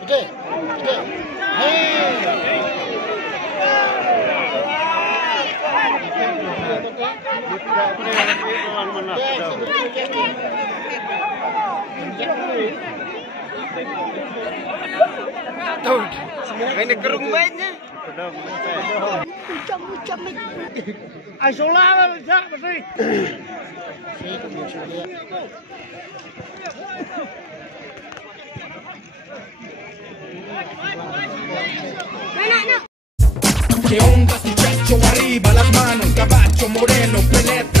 Gede, gede. Tuh, ini kerung banyak. Ucap-ucap. Ai solava bisa pasti. ¿Qué onda, muchacho? Arriba las manos, caballo moreno, penetra.